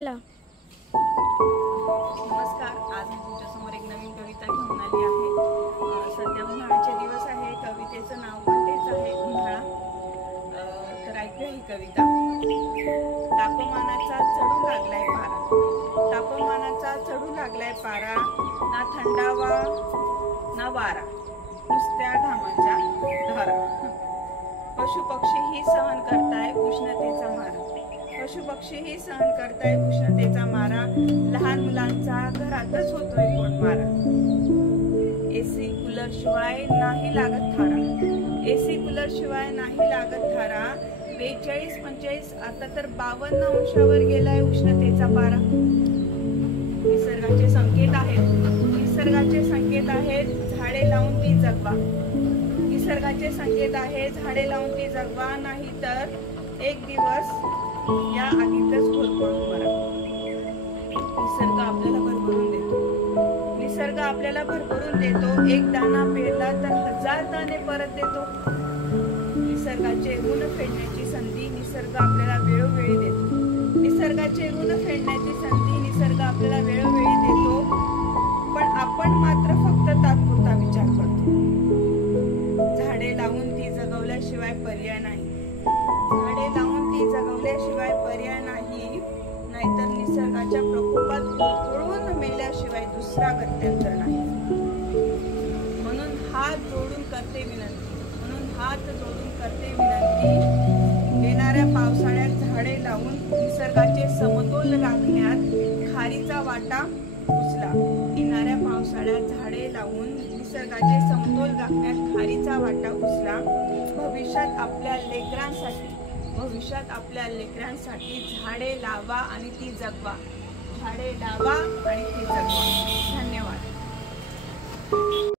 नमस्कार, आज मी तुमच्यासमोर एक नवीन कविता घेऊन आली आहे। सध्या उन्हाळ्याचे दिवस आहे। कवितेचं नाव पण तेच आहे, उन्हाळा। तर ऐकूया ही कविता। तापमानाचा चढू लागलाय पारा, तापमानाचा चढू लागलाय पारा, ना थंडावा ना वारा, नुसत्या घामाच्या धारा। पशु पक्षीही सहन करताय उष्णतेचा मारा, पशु पक्षीही सहन करताय उष्णतेचा मारा, लहान मुलांचा घरातच होतोय कोण मारा। एसी कूलर शिवाय नाही लागत थारा, एसी कूलर शिवाय नाही लागत थारा, 42-45 आता तर 52 अंशावर गेलाय उष्णतेचा पारा। निसर्गाचे संकेत आहेत, निसर्गाचे संकेत आहेत, झाडे लावून ती जगवा, निसर्गाचे संकेत आहेत, झाडे लावून ती जगवा, नाही तर एक दिवस या आगीतच होरपळून मरा। निसर्ग आपल्याला भरभरून देतो, निसर्ग आपल्याला भरभरून देतो, एक दाना पेरला तर 1000 दाणे परत देतो। निसर्गाचे ऋण फेडण्याची संधी निसर्ग आपल्याला वेळोवेळी देतो, निसर्गाचे ऋण फेडण्याची संधी निसर्ग आपल्याला वेळोवेळी देतो, पण आपण मात्र फक्त तात्पुरता विचार करतो। झाडे लावून ती जगवल्याशिवाय पर्याय नाही, झाडे लावून ती जगवल्याशिवाय पर्याय नाही, नाहीतर निसर्गाच्या प्रकोपात होरपळून मेल्याशिवाय दुसरा गत्यंतर नाही। म्हणून हात जोडून करते विनंती, म्हणून हात जोडून करते विनंती, येणाऱ्या पावसाळ्यात झाडे लावून निसर्गाचे समतोल राखण्यात खारीचा वाटा उचला। येणाऱ्या पावसाळ्यात झाडे लावून निसर्गाचे समतोल राखण्यात खारीचा वाटा उचला। भविष्यात आपल्या लेकरांसाठी, भविष्यात आपल्या लेकरांसाठी झाडे लावा आणि ती जगवा, झाडे लावा आणि